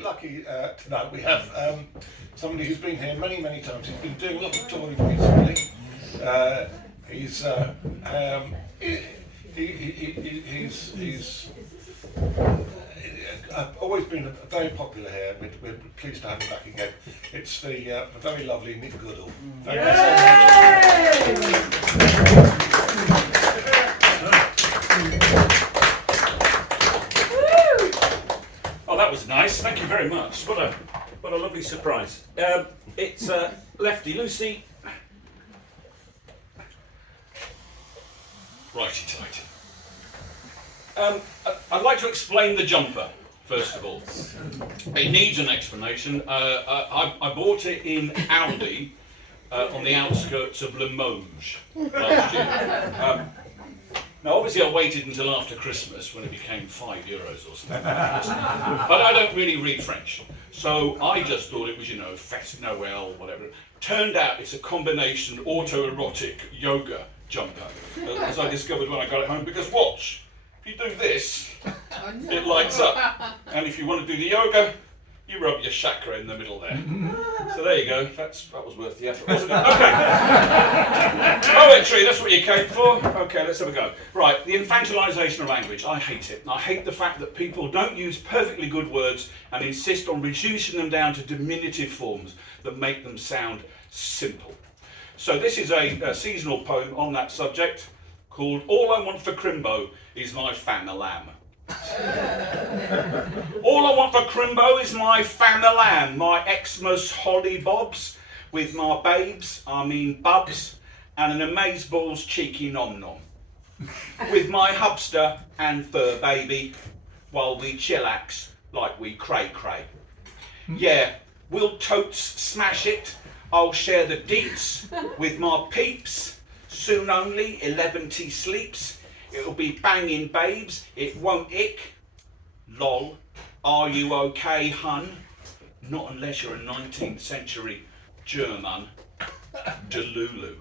very lucky tonight. We have somebody who's been here many, many times. He's been doing a lot of touring recently. He's always been very popular here. We're pleased to have him back again. It's the very lovely Nick Goodall. Thank you so much. Oh, that was nice. Thank you very much. What a lovely surprise. It's Lefty Lucy. Righty tighty. I'd like to explain the jumper first of all. It needs an explanation. I bought it in Aldi on the outskirts of Limoges last year. Now, obviously, I waited until after Christmas when it became €5 or something. But I don't really read French, so I just thought it was, Fête Noël, whatever. Turned out it's a combination autoerotic yoga jumper, as I discovered when I got it home. Because watch, if you do this, it lights up, and if you want to do the yoga, you rub your chakra in the middle there. So there you go. That was worth the effort, wasn't it? Okay. Poetry, that's what you came for. Okay, let's have a go. Right, the infantilization of language. I hate it. I hate the fact that people don't use perfectly good words and insist on reducing them down to diminutive forms that make them sound simple. So this is a seasonal poem on that subject called All I Want for Crimbo is My Fam-a-Lamb. All I want for Crimbo is my fam-a-lamb, my Xmas holly bobs, with my babes, I mean bubs, and an amazeballs cheeky nom-nom. With my hubster and fur baby, while we chillax like we cray-cray. Yeah, we'll totes smash it, I'll share the deets with my peeps, soon only 11 sleeps. It'll be banging babes, it won't ick. Lol, are you okay, hun? Not unless you're a 19th century German. Delulu.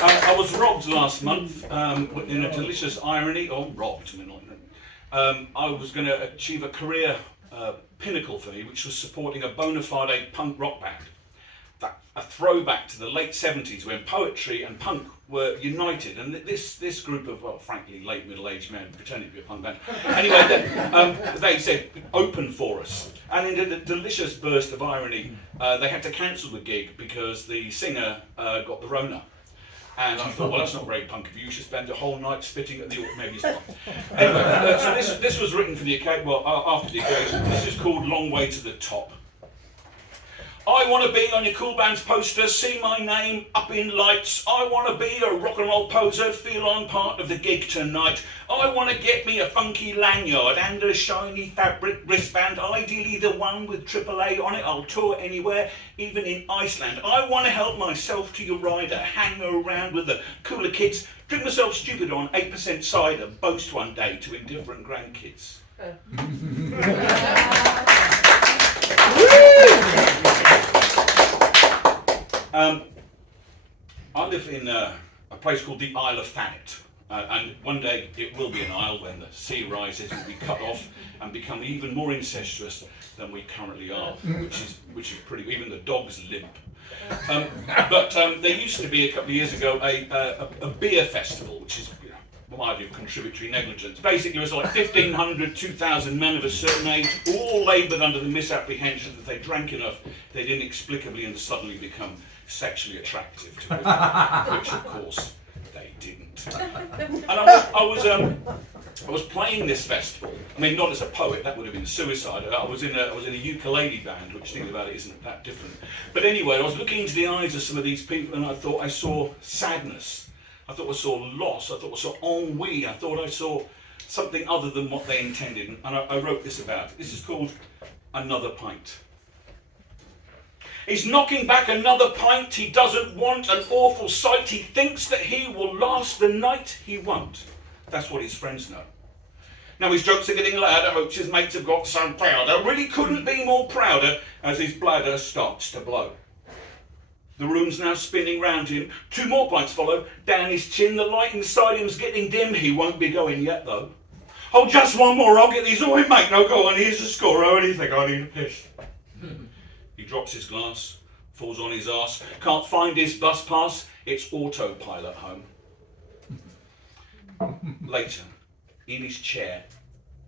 I was robbed last month in a delicious irony, or robbed, I was going to achieve a career pinnacle for me, which was supporting a bona fide punk rock band. A throwback to the late 70s when poetry and punk were united, and this group of, well, frankly, late middle-aged men pretending to be a punk band. Anyway, they said, open for us. And in a delicious burst of irony, they had to cancel the gig because the singer got the Rona. And I thought, well, that's not very punk of you. You should spend a whole night spitting at the... Maybe it's not. Anyway, so this was written for the occasion, well, after the occasion. This is called Long Way to the Top. I want to be on your cool band's poster, see my name up in lights. I want to be a rock and roll poser, feel I'm part of the gig tonight. I want to get me a funky lanyard and a shiny fabric wristband, ideally the one with AAA on it. I'll tour anywhere, even in Iceland. I want to help myself to your rider, hang around with the cooler kids, drink myself stupid on 8% cider, boast one day to indifferent grandkids. I live in a place called the Isle of Thanet, and one day it will be an isle when the sea rises and we cut off and become even more incestuous than we currently are, which is pretty. Even the dogs limp. But there used to be a couple of years ago a beer festival, which is widely of contributory negligence. Basically, it was like 1,500, 2,000 men of a certain age, all laboured under the misapprehension that they drank enough, they'd inexplicably and suddenly become sexually attractive to women, which of course they didn't. And I was playing this festival. I mean, not as a poet, that would have been suicide. I was in a ukulele band, which, thinking about it, isn't that different. But anyway, I was looking into the eyes of some of these people, and I thought I saw sadness. I thought I saw loss. I thought I saw ennui. I thought I saw something other than what they intended. And I wrote this about it. This is called Another Pint. He's knocking back another pint. He doesn't want an awful sight. He thinks that he will last the night. He won't. That's what his friends know. Now his jokes are getting louder. Hopes his mates have got so proud. I really couldn't be more prouder as his bladder starts to blow. The room's now spinning round him. 2 more pints follow. Down his chin, the light inside him's getting dim. He won't be going yet, though. Oh, just one more, I'll get these away, mate. No, go on, here's the score. Oh, anything, I need a piss. He drops his glass, falls on his arse, can't find his bus pass, it's autopilot home. Later, in his chair,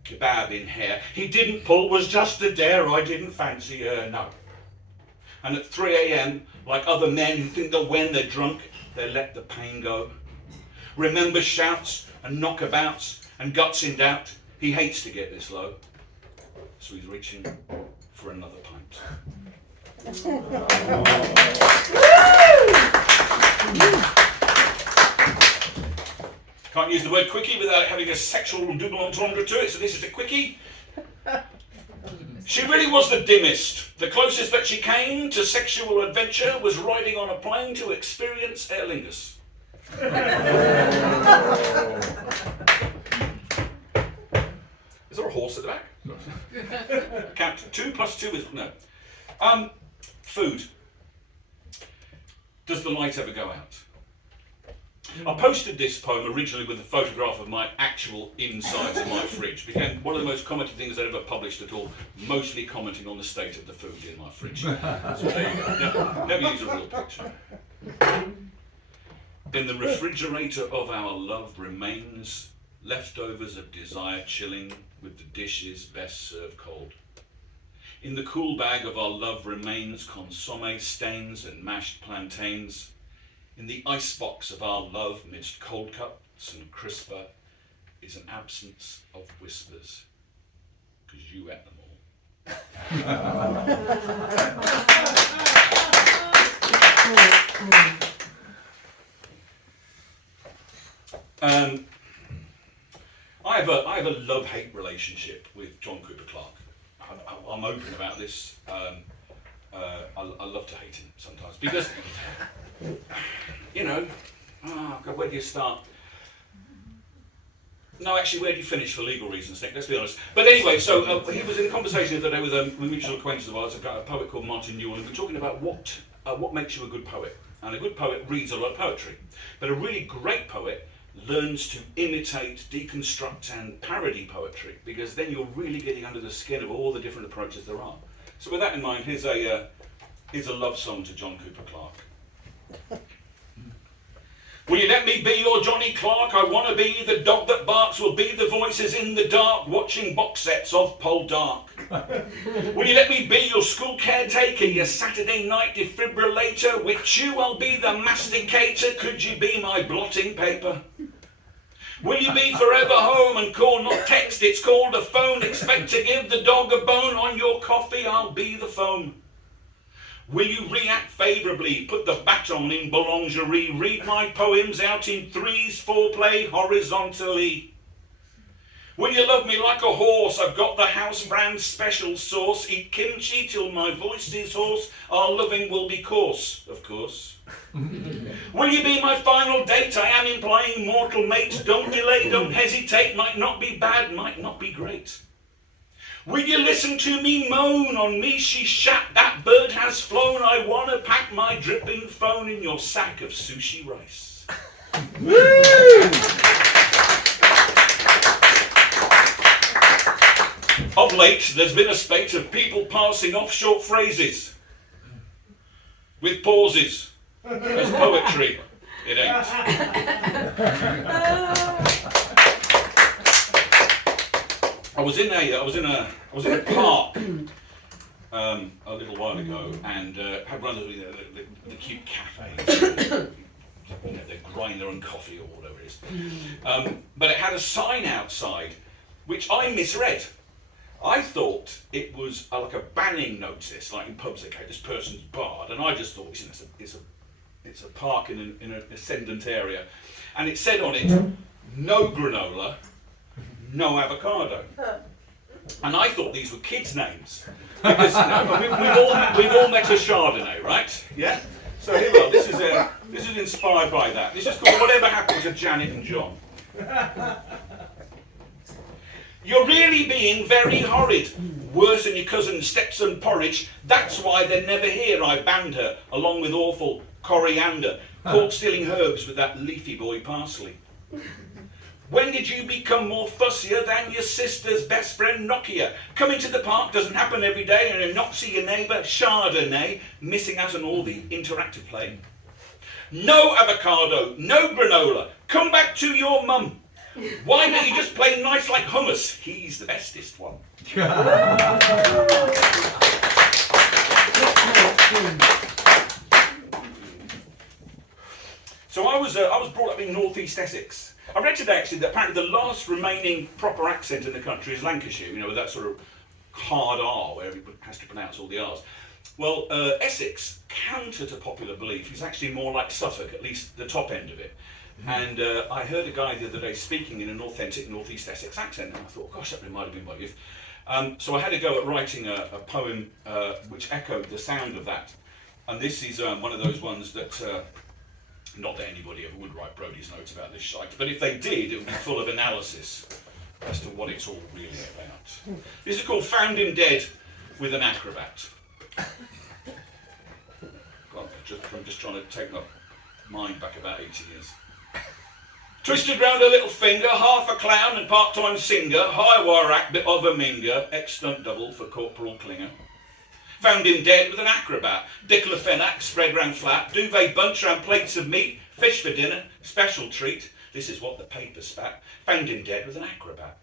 kebab in hair, he didn't pull, was just a dare, I didn't fancy her, no. And at 3 a.m, like other men who think that when they're drunk, they let the pain go. Remember shouts and knockabouts and guts in doubt, he hates to get this low. So he's reaching for another pint. Can't use the word quickie without having a sexual double entendre to it, so this is a quickie. She really was the dimmest. The closest that she came to sexual adventure was riding on a plane to experience Aer Lingus. Is there a horse at the back? Count 2 + 2 is no. Food. Does the light ever go out? I posted this poem originally with a photograph of my actual insides of my fridge. Became one of the most commented things I'd ever published at all, mostly commenting on the state of the food in my fridge. So there you go. Never use a real picture. In the refrigerator of our love remains leftovers of desire chilling with the dishes best served cold. In the cool bag of our love remains consomme stains and mashed plantains. In the icebox of our love, midst cold cuts and crisper, is an absence of whispers, because you ate them all. I have a love-hate relationship with John Cooper Clarke. I'm open about this. I love to hate him sometimes because, you know, oh God, where do you start? No, actually, where do you finish for legal reasons, Nick? Let's be honest. But anyway, so he was in a conversation the other day with a mutual acquaintance of ours, a poet called Martin Newell, and we were talking about what makes you a good poet. And a good poet reads a lot of poetry, but a really great poet learns to imitate, deconstruct, and parody poetry, because then you're really getting under the skin of all the different approaches there are. So with that in mind, here's a love song to John Cooper Clarke. Will you let me be your Johnny Clark? I want to be the dog that barks, will be the voices in the dark, watching box sets of Paul Dark. Will you let me be your school caretaker, your Saturday night defibrillator? With you I'll be the masticator, could you be my blotting paper? Will you be forever home and call not text, it's called a phone, expect to give the dog a bone, on your coffee I'll be the phone. Will you react favourably, put the baton in boulangerie, read my poems out in threes, foreplay horizontally? Will you love me like a horse, I've got the house brand special sauce, eat kimchi till my voice is hoarse, our loving will be coarse, of course. Will you be my final date, I am implying mortal mate, don't delay, don't hesitate, might not be bad, might not be great. Will you listen to me moan, on me she shat, that bird has flown, I wanna pack my dripping phone in your sack of sushi rice. Of late, there's been a spate of people passing off short phrases with pauses as poetry. It ain't. I was in a park a little while ago and had one of the cute cafes. You know, they grind their own coffee or whatever it is. But it had a sign outside which I misread. I thought it was like a banning notice, like in pubs, okay, this person's barred, and I just thought, you know, it's a park in an ascendant area, and it said on it, no granola, no avocado. And I thought these were kids' names, because you know, we've all met a Chardonnay, right? Yeah. So here we are. This is inspired by that. This is called Whatever Happened to Janet and John. You're really being very horrid. Worse than your cousin's stepson porridge. That's why they're never here. I banned her, along with awful coriander. Caught stealing herbs with that leafy boy parsley. When did you become more fussier than your sister's best friend Nokia? Coming to the park doesn't happen every day and you'll not see your neighbour Chardonnay, missing out on all the interactive play. No avocado, no granola, come back to your mum. Why don't you just play nice like hummus? He's the bestest one. So I was brought up in North East Essex. I read today actually that apparently the last remaining proper accent in the country is Lancashire, you know, with that sort of hard R where everybody has to pronounce all the R's. Well, Essex, counter to popular belief, is actually more like Suffolk, at least the top end of it. And I heard a guy the other day speaking in an authentic North East Essex accent, and I thought, gosh, that might have been my youth. So I had a go at writing a poem which echoed the sound of that. And this is one of those ones that, not that anybody ever would write Brodie's notes about this shite, but if they did, it would be full of analysis as to what it's all really about. This is called Found Him Dead with an Acrobat. God, I'm just trying to take my mind back about 80 years. Twisted round a little finger, half a clown and part-time singer, high wire act, bit of a minger, ex-stunt double for Corporal Klinger. Found him dead with an acrobat, diclofenac spread round flat, duvet bunch round plates of meat, fish for dinner, special treat. This is what the paper spat. Found him dead with an acrobat.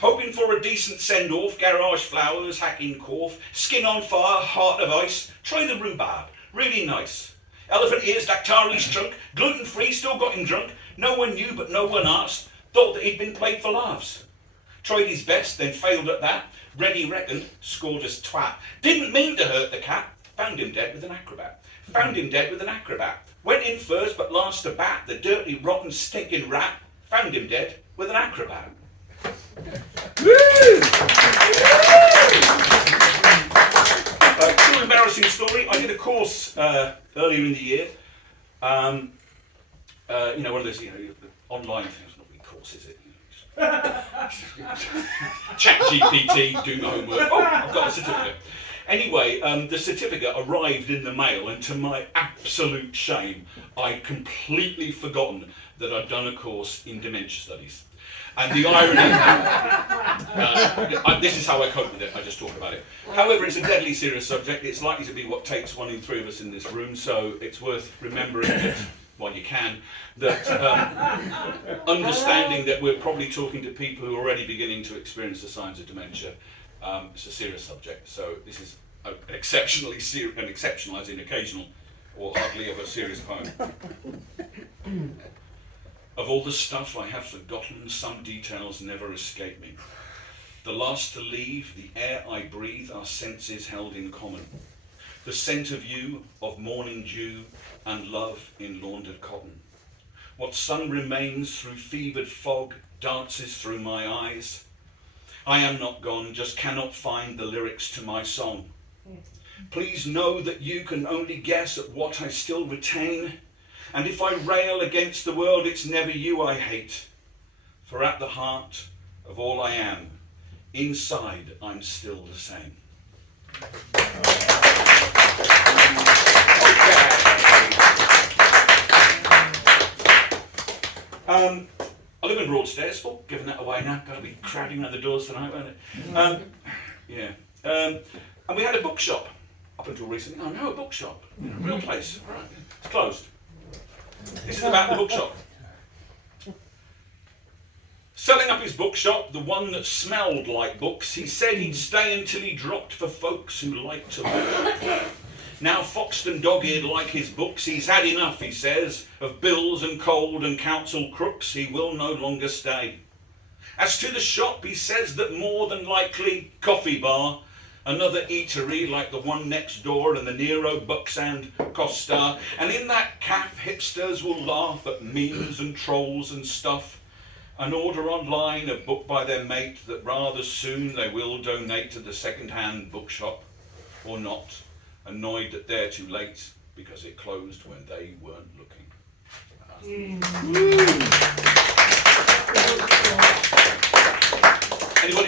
Hoping for a decent send-off, garage flowers, hacking cough, skin on fire, heart of ice. Try the rhubarb, really nice. Elephant ears, dactari's trunk, gluten-free, still got him drunk. No one knew but no one asked, thought that he'd been played for laughs. Tried his best, then failed at that. Ready reckoned, scored as twat. Didn't mean to hurt the cat, found him dead with an acrobat. Found him dead with an acrobat. Went in first but last to bat, the dirty, rotten, stinking rat. Found him dead with an acrobat. True embarrassing story. I did a course earlier in the year. You know, one of those, you know, online things, not really course, is it? Chat GPT, do my homework. Oh, I've got a certificate. Anyway, the certificate arrived in the mail, and to my absolute shame, I'd completely forgotten that I'd done a course in dementia studies. And the irony, this is how I cope with it, I just talk about it. However, it's a deadly serious subject. It's likely to be what takes 1 in 3 of us in this room, so it's worth remembering it while you can, that understanding that we're probably talking to people who are already beginning to experience the signs of dementia. It's a serious subject, so this is an exceptionally serious, an exceptional as in occasional or hardly ever serious poem. Of all the stuff I have forgotten, some details never escape me. The last to leave, the air I breathe, our senses held in common. The scent of you, of morning dew, and love in laundered cotton. What sun remains through fevered fog dances through my eyes. I am not gone, just cannot find the lyrics to my song. Please know that you can only guess at what I still retain. And if I rail against the world, it's never you I hate. For at the heart of all I am, inside I'm still the same. I live in Broadstairs. Oh, giving that away now. Got to be crowding out the doors tonight, won't it? And we had a bookshop up until recently. Oh no, a bookshop. You know, real place. Right. It's closed. This is about the bookshop. Selling up his bookshop, the one that smelled like books, he said he'd stay until he dropped for folks who like to look. Now foxed and dog-eared like his books, he's had enough, he says, of bills and cold and council crooks, he will no longer stay. As to the shop, he says that more than likely coffee bar, another eatery like the one next door and the Nero, Bucksand, Costa, and in that caff hipsters will laugh at memes and trolls and stuff, and order online a book by their mate that rather soon they will donate to the second-hand bookshop, or not, annoyed that they're too late because it closed when they weren't looking.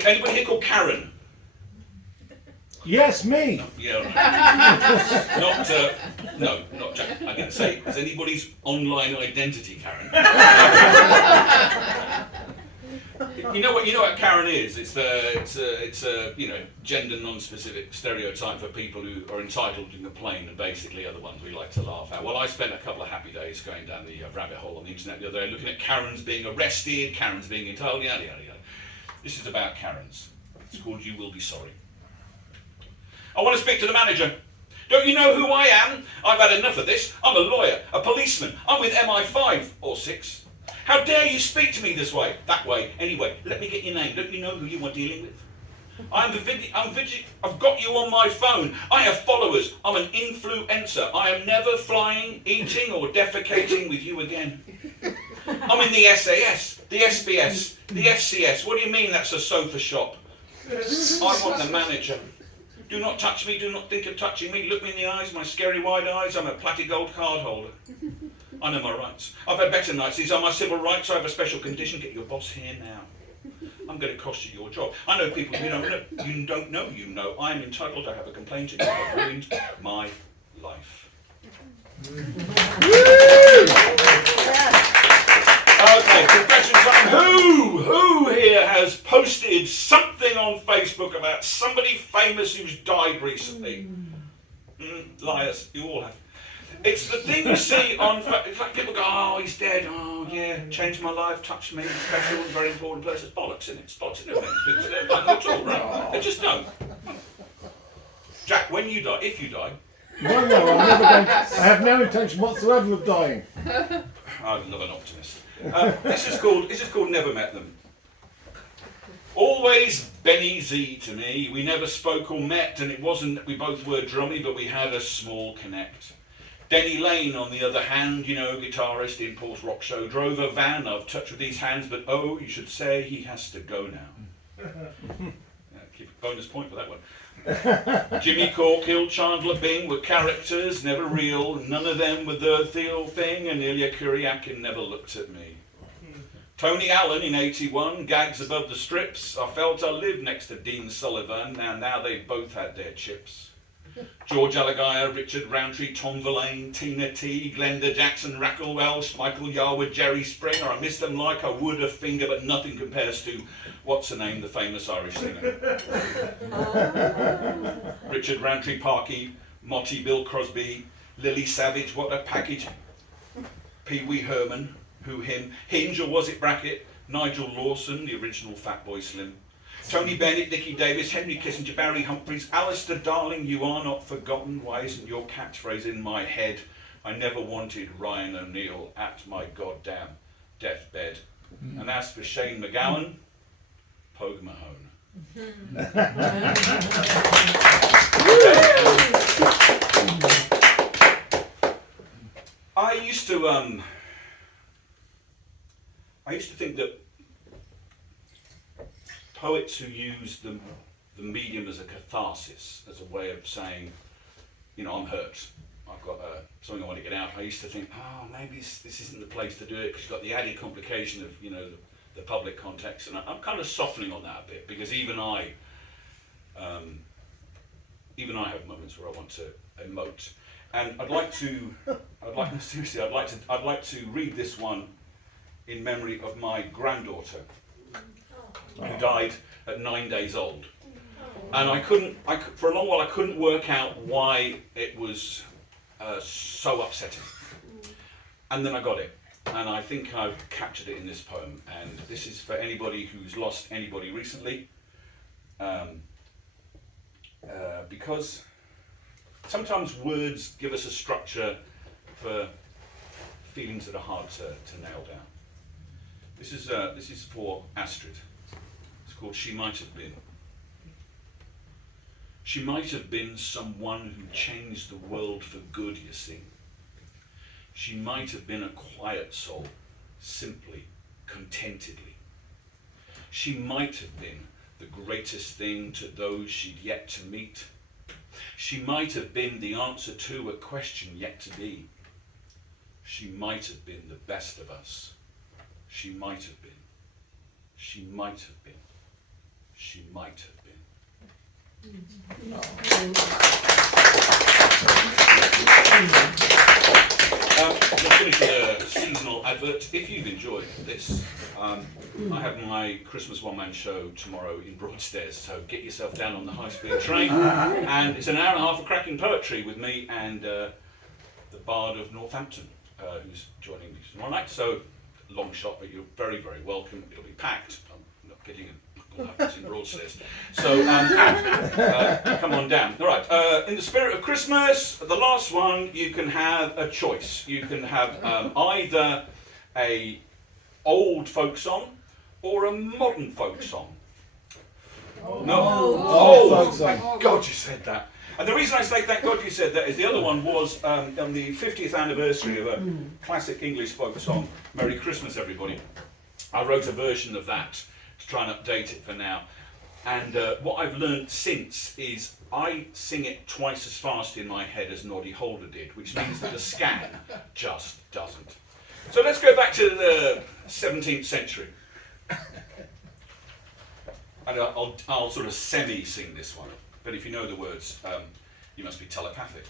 Anybody here called Karen? Yes, me. No, yeah. Not Jack. I didn't say, is anybody's online identity Karen? You know what Karen is? It's a you know, gender non-specific stereotype for people who are entitled to complain and basically are the ones we like to laugh at. Well, I spent a couple of happy days going down the rabbit hole on the internet the other day, looking at Karens being arrested, Karens being entitled, yada yada yada. This is about Karens. It's called You Will Be Sorry. I want to speak to the manager. Don't you know who I am? I've had enough of this. I'm a lawyer, a policeman. I'm with MI5 or 6. How dare you speak to me this way? That way. Anyway, let me get your name. Don't you know who you are dealing with? I've got you on my phone. I have followers. I'm an influencer. I am never flying, eating or defecating with you again. I'm in the SAS, the SBS, the FCS. What do you mean that's a sofa shop? I want the manager. Do not touch me. Do not think of touching me. Look me in the eyes, my scary wide eyes. I'm a platy gold card holder. I know my rights. I've had better nights. These are my civil rights. I have a special condition. Get your boss here now. I'm going to cost you your job. I know people you don't know. You don't know. You know. I'm entitled to have a complaint and you have ruined my life. Okay, confession time. Who here has posted something on Facebook about somebody famous who's died recently? Liars. You all have. It's the thing you see on, it's like people go, oh, he's dead, oh yeah, changed my life, touched me, special, very important person. It's bollocks, isn't it? It's bollocks, isn't it? Not at all, right? They just don't. Jack, when you die, if you die. No, I'm never going to, I have no intention whatsoever of dying. I love an optimist. This is called Never Met Them. Always Benny Z to me. We never spoke or met, and it wasn't that we both were drummy, but we had a small connect. Denny Lane, on the other hand, you know, guitarist in Paul's rock show, drove a van. I've touched with these hands, but oh, you should say he has to go now. Keep a bonus point for that one. Jimmy Corkill, Chandler Bing were characters, never real. None of them were the real thing, and Ilya Kuryakin never looked at me. Tony Allen in 81, gags above the strips. I felt I lived next to Dean Sullivan, now they both had their chips. George Alagaya, Richard Roundtree, Tom Verlaine, Tina T, Glenda Jackson, Raquel Welsh, Michael Yarwood, Jerry Springer. I miss them like I would a finger, but nothing compares to, what's her name, the famous Irish singer. Richard Roundtree, Parky, Motti, Bill Crosby, Lily Savage, what a package. Pee Wee Herman, who, him, Hinge, or was it Brackett, Nigel Lawson, the original Fatboy Slim. Tony Bennett, Dickie Davis, Henry Kissinger, Barry Humphries, Alistair Darling, you are not forgotten. Why isn't your catchphrase in my head? I never wanted Ryan O'Neill at my goddamn deathbed. And as for Shane McGowan, Pogue Mahone. I used to think that poets who use the medium as a catharsis, as a way of saying, you know, I'm hurt, I've got something I want to get out. I used to think, oh, maybe this isn't the place to do it, because you've got the added complication of, you know, the public context. And I'm kind of softening on that a bit, because even I have moments where I want to emote. And I'd like to read this one in memory of my granddaughter, who died at 9 days old. And for a long while I couldn't work out why it was so upsetting. And then I got it. And I think I've captured it in this poem. And this is for anybody who's lost anybody recently. Because sometimes words give us a structure for feelings that are hard to nail down. This is for Astrid. It's called She Might Have Been. She might have been someone who changed the world for good, you see. She might have been a quiet soul, simply, contentedly. She might have been the greatest thing to those she'd yet to meet. She might have been the answer to a question yet to be. She might have been the best of us. She might have been. She might have been. She might have been. We'll finish with a seasonal advert. If you've enjoyed this, I have my Christmas one-man show tomorrow in Broadstairs, so get yourself down on the high-speed train. And it's an hour and a half of cracking poetry with me and the Bard of Northampton, who's joining me tomorrow night. So, long shot, but you're very, very welcome. It'll be packed. I'm not getting it's in Broadstairs. So come on down. All right. In the spirit of Christmas, the last one, you can have a choice. You can have either a old folk song or a modern folk song. No. Thank God you said that. And the reason I say thank God you said that is the other one was on the 50th anniversary of a classic English folk song, Merry Christmas Everybody. I wrote a version of that to try and update it for now. And what I've learned since is I sing it twice as fast in my head as Noddy Holder did, which means that the scan just doesn't. So let's go back to the 17th century. And I'll sort of semi-sing this one, but if you know the words, you must be telepathic.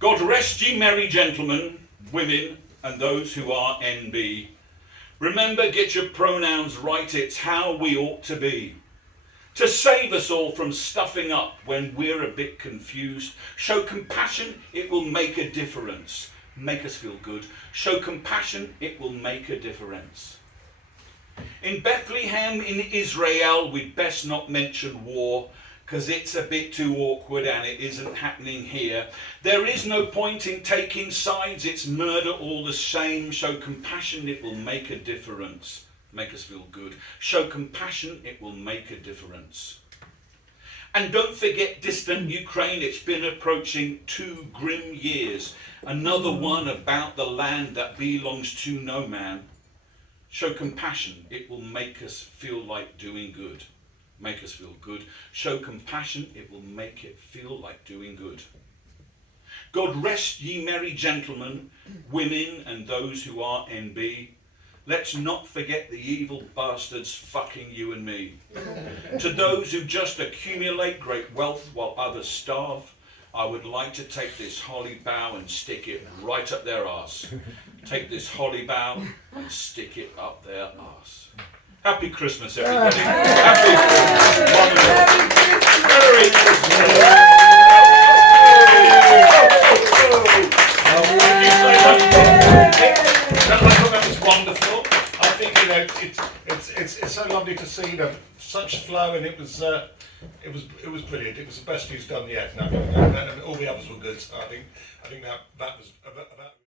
God rest ye merry gentlemen, women, and those who are NB. Remember, get your pronouns right, it's how we ought to be. To save us all from stuffing up when we're a bit confused, show compassion, it will make a difference. Make us feel good. Show compassion, it will make a difference. In Bethlehem, in Israel, we'd best not mention war, because it's a bit too awkward and it isn't happening here. There is no point in taking sides, it's murder all the same. Show compassion, it will make a difference. Make us feel good. Show compassion, it will make a difference. And don't forget distant Ukraine, it's been approaching 2 grim years. Another one about the land that belongs to no man. Show compassion, it will make us feel like doing good. Make us feel good. Show compassion, it will make it feel like doing good. God rest ye merry gentlemen, women and those who are NB. Let's not forget the evil bastards fucking you and me. To those who just accumulate great wealth while others starve, I would like to take this holly bough and stick it right up their arse. Take this holly bough and stick it up their arse. Happy Christmas, everybody. Happy Christmas. Merry Christmas. Thank you so much. I thought that was wonderful. I think it's so lovely to see such flow, and it was brilliant. It was the best he's done yet, and all the others were good. So I think that was about